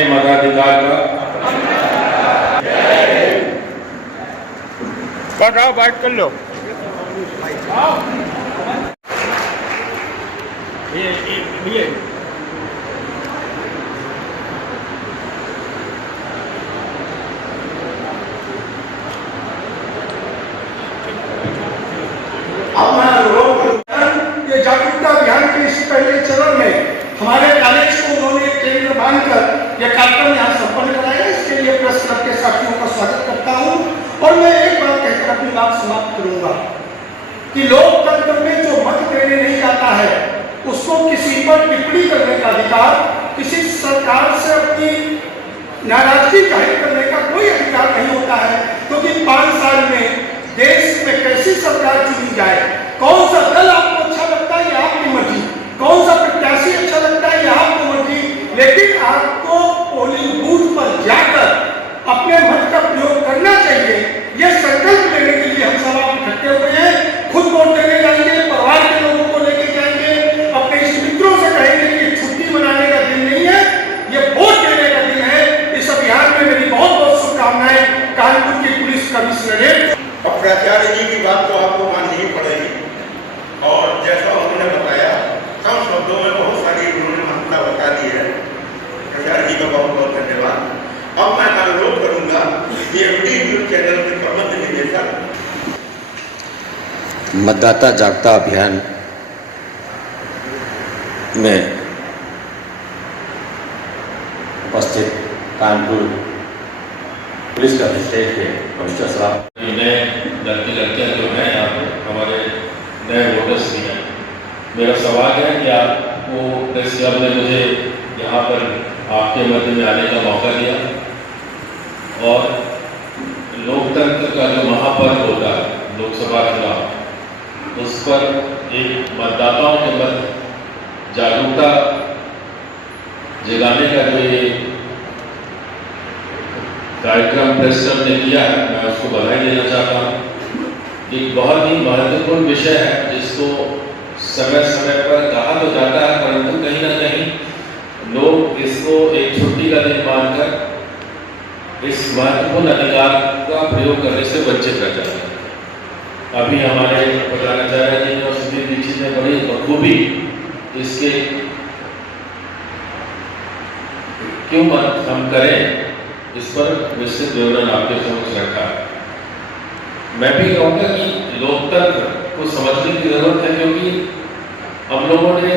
अपने मताधिकार का बात कर लो। ये जागरूकता अभियान के इस पहले चरण में हमारे कॉलेज को उन्होंने केंद्र मानकर यह कार्यक्रम यहाँ संपन्न कराया। इसके लिए प्रेस क्लब के साथियों का स्वागत करता हूँ और मैं एक बार कहकर अपनी बात समाप्त करूंगा कि लोकतंत्र में जो मत देने नहीं जाता है उसको किसी पर टिप्पणी करने का अधिकार, किसी सरकार से अपनी नाराजगी जाहिर करने का कोई अधिकार नहीं होता है, क्योंकि 5 साल में देश में कैसी सरकार चुनी जाए, कौन सा दल आपको अच्छा लगता है, यह आपकी मर्जी, कौन सा प्रत्याशी अच्छा लगता है, यह आपकी मर्जी, लेकिन आपको पोलिंग बूथ पर जाकर अपने मत का प्रयोग करना चाहिए। यह संकल्प लेने के लिए हम सब आप इकट्ठे हुए हैं। खुद वोट देने जाएंगे, परिवार के लोगों को लेके जाएंगे, अपने इष्ट मित्रों से कहेंगे कि छुट्टी मनाने का दिन नहीं है, ये वोट देने का दिन है। इस अभियान में मेरी बहुत बहुत शुभकामनाएं कानपुर की पुलिस कमिश्नरेट। अब प्राचार्य जी की बात तो आपको माननी ही पड़ेगी और जैसा उन्होंने बताया कम शब्दों में बहुत सारी उन्होंने महत्ता बता दी है। प्राचार्य जी का बहुत बहुत धन्यवाद। अब मैं अनुरोध करूंगा कि एमडी न्यूज चैनल के प्रबंध निदेशक मतदाता जागरूकता अभियान में उपस्थित कानपुर पुलिस कमिश्नरेट के कमिश्नर साहब, नए लड़के लड़कियाँ जो हैं यहाँ पे हमारे नए वोटर्स भी हैं, मेरा सवाल है कि आपको प्रेस क्लब ने मुझे यहाँ पर आपके मध्य में आने का मौका दिया और लोकतंत्र का जो महापर्व होता है लोकसभा चुनाव, उस पर एक मतदाताओं के मध्य जागरूकता जगाने का जो ये कार्यक्रम प्रेस क्लब ने किया है, मैं उसको बधाई देना चाहता हूँ। एक बहुत ही महत्वपूर्ण विषय है जिसको समय समय पर कहा तो जाता है, परंतु कहीं ना कहीं लोग इसको एक छुट्टी का दिन मानकर इस महत्वपूर्ण अधिकार का प्रयोग करने से वंचित रह जाते हैं। अभी हमारे प्रधानाचार्य जी और सुधीर दीक्षित ने बड़ी बखूबी इसके क्यों मत हम करें इस पर विस्तृत विवरण आपके समक्ष रखा है। मैं भी कहूँगा कि लोकतंत्र को समझने की जरूरत है, क्योंकि हम लोगों ने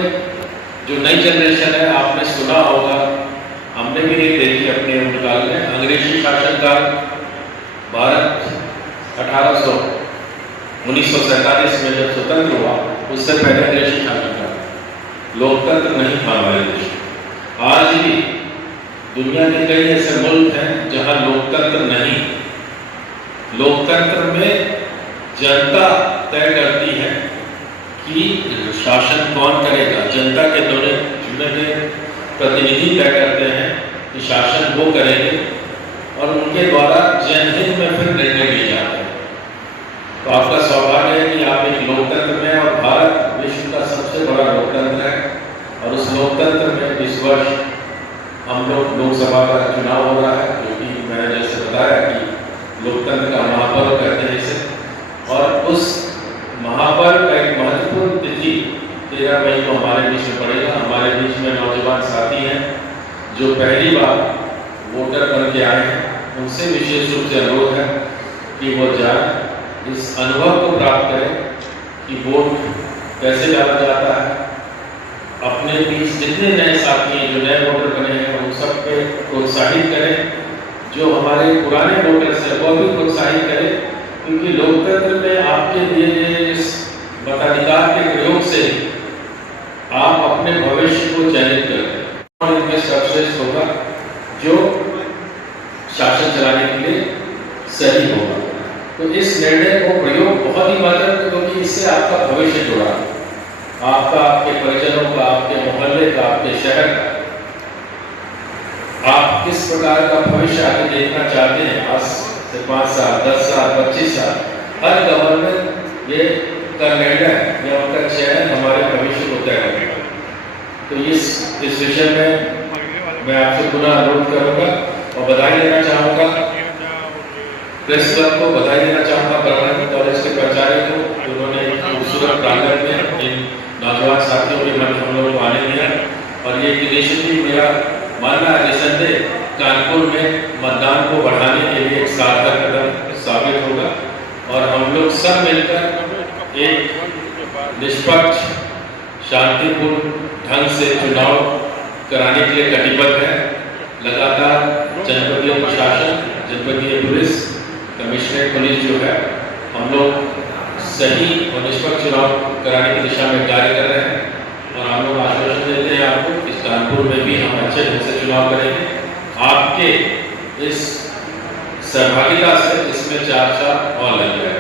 जो नई जनरेशन है, आपने सुना होगा, हमने भी नहीं देखी अपने काल में, अंग्रेजी शासनकाल भारत 1947 में जब स्वतंत्र हुआ, उससे पहले अंग्रेजी शासनकाल, लोकतंत्र नहीं था हमारे देश। आज भी दुनिया के कई ऐसे मुल्क हैं जहां लोकतंत्र नहीं। लोकतंत्र में जनता तय करती है कि शासन कौन करेगा, जनता के द्वारा चुने गए प्रतिनिधि तय करते हैं कि शासन वो करेंगे और उनके द्वारा जनहित में फिर निर्णय लिए जाते हैं। तो आपका सौभाग्य है कि आप एक लोकतंत्र में, और भारत विश्व का सबसे बड़ा लोकतंत्र है, और उस लोकतंत्र में इस वर्ष हम लोग लोकसभा का चुनाव हो रहा है, जो कि मैंने जैसे बताया कि लोकतंत्र का महापर्व कहते हैं इसे, और उस महापर्व का एक महत्वपूर्ण तिथि 13 मई को हमारे बीच में पड़ेगा। हमारे बीच में नौजवान साथी हैं जो पहली बार वोटर बन के आए हैं, उनसे विशेष रूप से अनुरोध है कि वो जाए, इस अनुभव को प्राप्त करें कि वोट कैसे डाला जाता है। अपने बीच जितने नए साथी हैं जो नए वोटर बने हैं, उन सब पे प्रोत्साहित करें, जो हमारे पुराने वोटर्स हैं वो भी प्रोत्साहित करें, क्योंकि लोकतंत्र में आपके दिए गए इस मताधिकार के प्रयोग से आप अपने भविष्य को चयनित करते हैं और इनमें सर्वश्रेष्ठ होगा जो शासन चलाने के लिए सही होगा। तो इस निर्णय को प्रयोग बहुत ही महत्वपूर्ण, क्योंकि इससे आपका भविष्य जुड़ा, आपका, आपके परिजनों का, आपके मोहल्ले का, आपके शहर का, आप किस प्रकार का भविष्य आगे देखना चाहते हैं। आज से 5 साल, 10 साल, 25 साल, हर गवर्नमेंट ये का निर्णय या उनका चयन हमारे भविष्य को तय करेगा। तो इस विषय में मैं आपसे पुनः अनुरोध करूंगा और बधाई देना चाहूँगा प्रेस क्लब को, बधाई देना चाहूँगा बरौनी कॉलेज के प्राचार्य को, उन्होंने खूबसूरत प्रांगण में इन नौजवान साथियों के मन हम लोग को आने दिया। और ये इनिशिएटिव मेरा मानना है निसंदेह कानपुर में मतदान को बढ़ाने के लिए एक सार्थक कदम साबित होगा और हम लोग सब मिलकर एक निष्पक्ष शांतिपूर्ण ढंग से चुनाव कराने के लिए कटिबद्ध है। लगातार जनपदीय प्रशासन, जनपदीय पुलिस, कमिश्नरेट पुलिस जो है, हम लोग सही और निष्पक्ष चुनाव कराने की दिशा में कार्य कर रहे हैं और हम लोग आश्वासन देते हैं आपको इस कानपुर में भी हम अच्छे ढंग से चुनाव करेंगे। आपके इस सहभागिता से इसमें 4 साल और लग जाएगा।